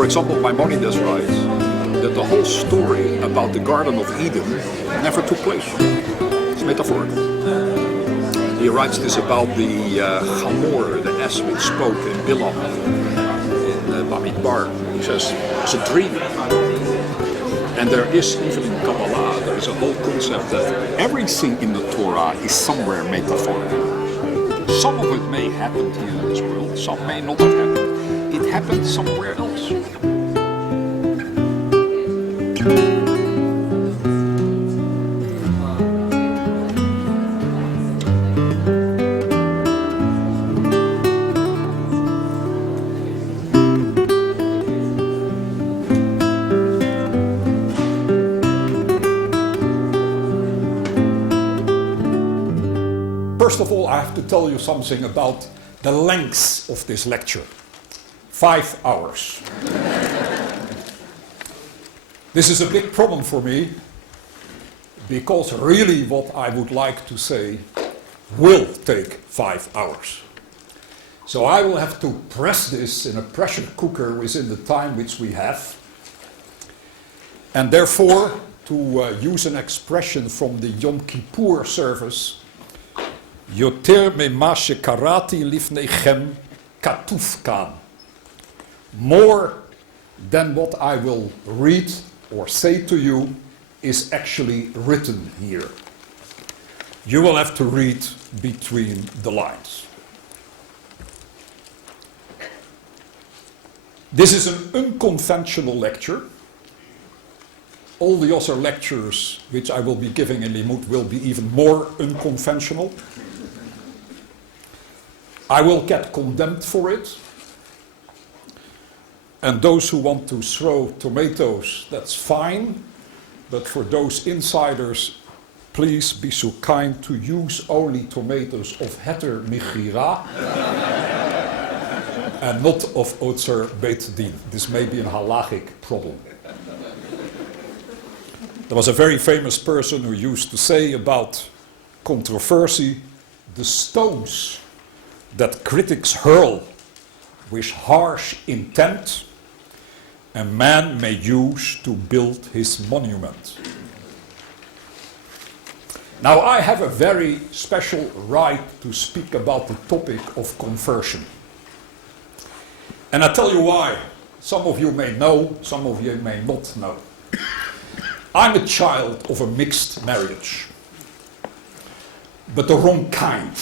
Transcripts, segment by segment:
For example, Maimonides writes that the whole story about the Garden of Eden never took place. It's metaphorical. He writes this about the Chamor, the ass which spoke in Bilam, in Bamidbar. He says, it's a dream. And there is, even in Kabbalah, there is a whole concept that everything in the Torah is somewhere metaphorical. Some of it may happen here in this world, some may not have happened. It happened somewhere else. First of all, I have to tell you something about the length of this lecture. 5 hours. This is a big problem for me, because really what I would like to say will take 5 hours. So I will have to press this in a pressure cooker within the time which we have. And therefore, to use an expression from the Yom Kippur service, Yoter mema shekarati lifnechem katuf kan. More than what I will read or say to you is actually written here. You will have to read between the lines. This is an unconventional lecture. All the other lectures which I will be giving in Limud will be even more unconventional. I will get condemned for it. And those who want to throw tomatoes, that's fine. But for those insiders, please be so kind to use only tomatoes of Heter Michira and not of Otzer Beit Din. This may be a Halakhic problem. There was a very famous person who used to say about controversy, the stones that critics hurl with harsh intent, a man may use to build his monument. Now I have a very special right to speak about the topic of conversion. And I tell you why. Some of you may know, some of you may not know. I'm a child of a mixed marriage, but the wrong kind.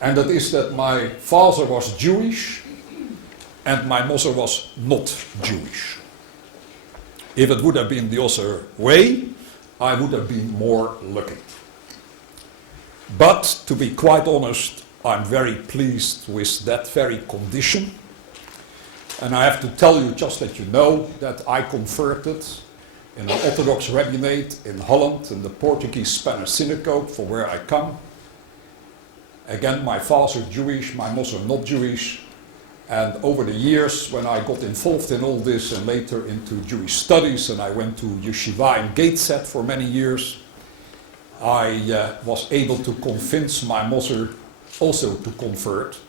And that is that my father was Jewish and my mother was not Jewish. If it would have been the other way, I would have been more lucky. But to be quite honest, I'm very pleased with that very condition. And I have to tell you, just that you know, that I converted in an Orthodox rabbinate in Holland, in the Portuguese Spanish synagogue, from where I come. Again, my father Jewish, my mother not Jewish. And over the years, when I got involved in all this and later into Jewish studies, and I went to yeshiva in Gateshead for many years, I was able to convince my mother also to convert.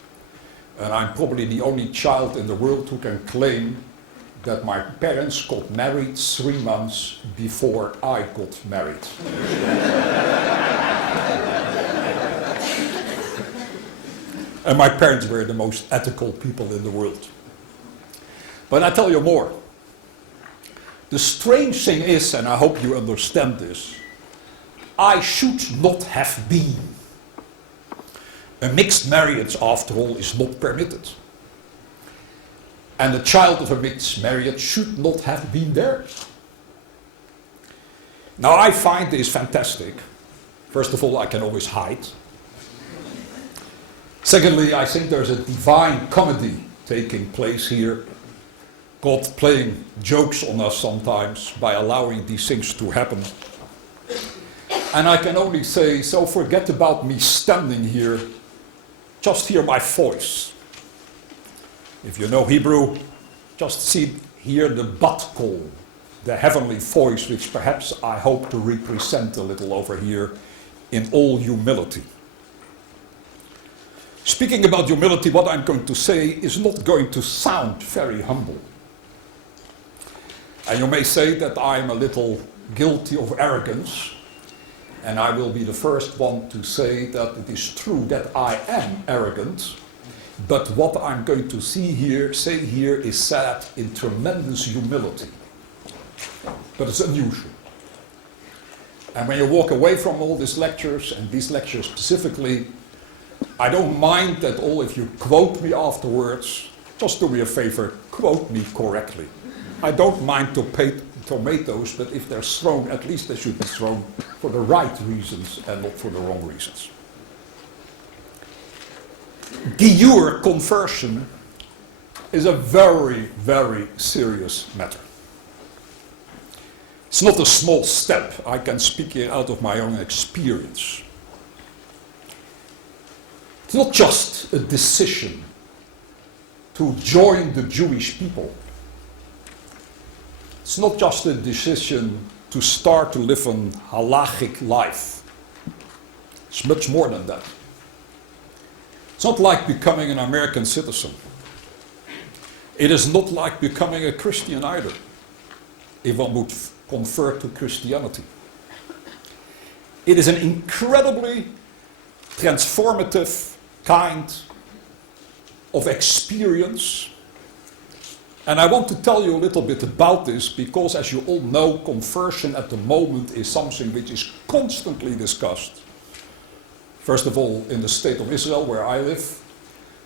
And I'm probably the only child in the world who can claim that my parents got married 3 months before I got married. And my parents were the most ethical people in the world. But I tell you more. The strange thing is, and I hope you understand this, I should not have been. A mixed marriage, after all, is not permitted. And the child of a mixed marriage should not have been there. Now I find this fantastic. First of all, I can always hide. Secondly, I think there's a divine comedy taking place here. God playing jokes on us sometimes by allowing these things to happen. And I can only say, so forget about me standing here. Just hear my voice. If you know Hebrew, just hear the bat call, the heavenly voice, which perhaps I hope to represent a little over here in all humility. Speaking about humility, what I'm going to say is not going to sound very humble. And you may say that I'm a little guilty of arrogance, and I will be the first one to say that it is true that I am arrogant, but what I'm going to say here is said in tremendous humility. But it's unusual. And when you walk away from all these lectures, and these lectures specifically, I don't mind that all if you quote me afterwards, just do me a favor, quote me correctly. I don't mind tomatoes, but if they're thrown, at least they should be thrown for the right reasons and not for the wrong reasons. Giyur, conversion, is a very, very serious matter. It's not a small step. I can speak here out of my own experience. It's not just a decision to join the Jewish people. It's not just a decision to start to live an Halakhic life. It's much more than that. It's not like becoming an American citizen. It is not like becoming a Christian either, if one would convert to Christianity. It is an incredibly transformative kind of experience. And I want to tell you a little bit about this because, as you all know, conversion at the moment is something which is constantly discussed. First of all, in the state of Israel, where I live.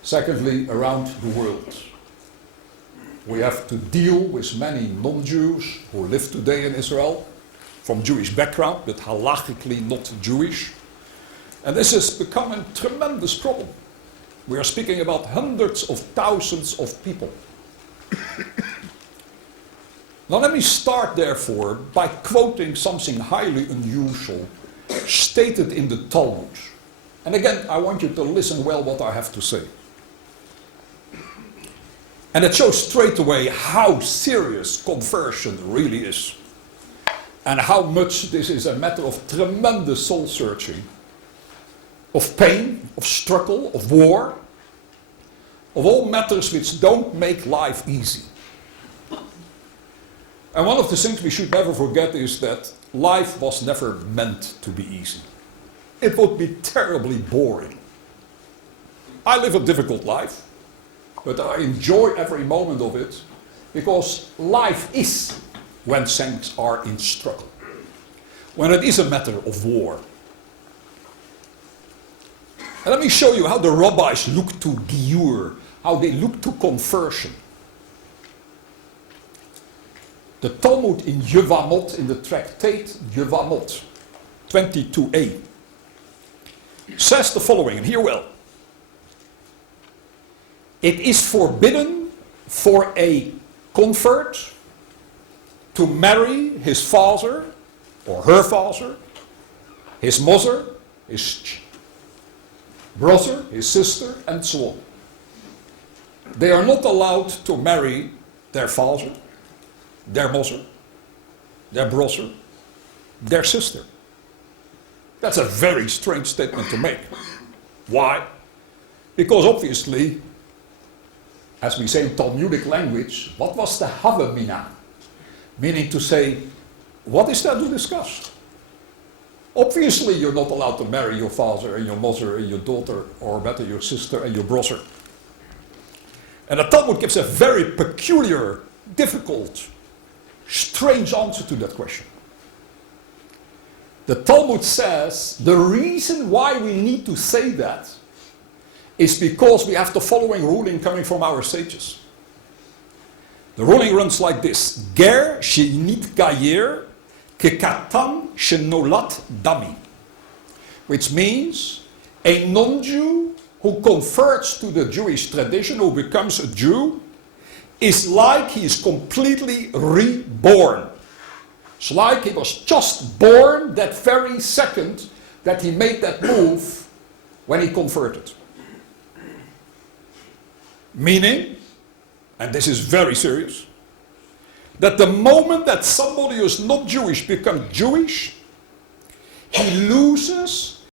Secondly, around the world. We have to deal with many non-Jews who live today in Israel, from Jewish background, but halachically not Jewish. And this has become a tremendous problem. We are speaking about hundreds of thousands of people. Now let me start, therefore, by quoting something highly unusual stated in the Talmud. And again, I want you to listen well what I have to say. And it shows straight away how serious conversion really is. And how much this is a matter of tremendous soul searching, of pain, of struggle, of war, of all matters which don't make life easy. And one of the things we should never forget is that life was never meant to be easy. It would be terribly boring. I live a difficult life, but I enjoy every moment of it because life is when things are in struggle, when it is a matter of war. And let me show you how the rabbis look to Giyur, how they look to conversion. The Talmud in Yevamot, in the tractate Yevamot 22a, says the following, and hear well. It is forbidden for a convert to marry his father or her father, his mother, his brother, his sister, and so on. They are not allowed to marry their father, their mother, their brother, their sister. That's a very strange statement to make. Why? Because obviously, as we say in Talmudic language, what was the Havamina? Meaning to say, what is there to discuss? Obviously, you're not allowed to marry your father and your mother and your daughter, or better, your sister and your brother. And the Talmud gives a very peculiar, difficult, strange answer to that question. The Talmud says the reason why we need to say that is because we have the following ruling coming from our sages. The ruling runs like this: Ger shenit gayer kekatan shenolat dami, which means a non-Jew who converts to the Jewish tradition, who becomes a Jew, is like he is completely reborn. It's like he was just born that very second that he made that move when he converted. Meaning, and this is very serious, that the moment that somebody who is not Jewish becomes Jewish, he loses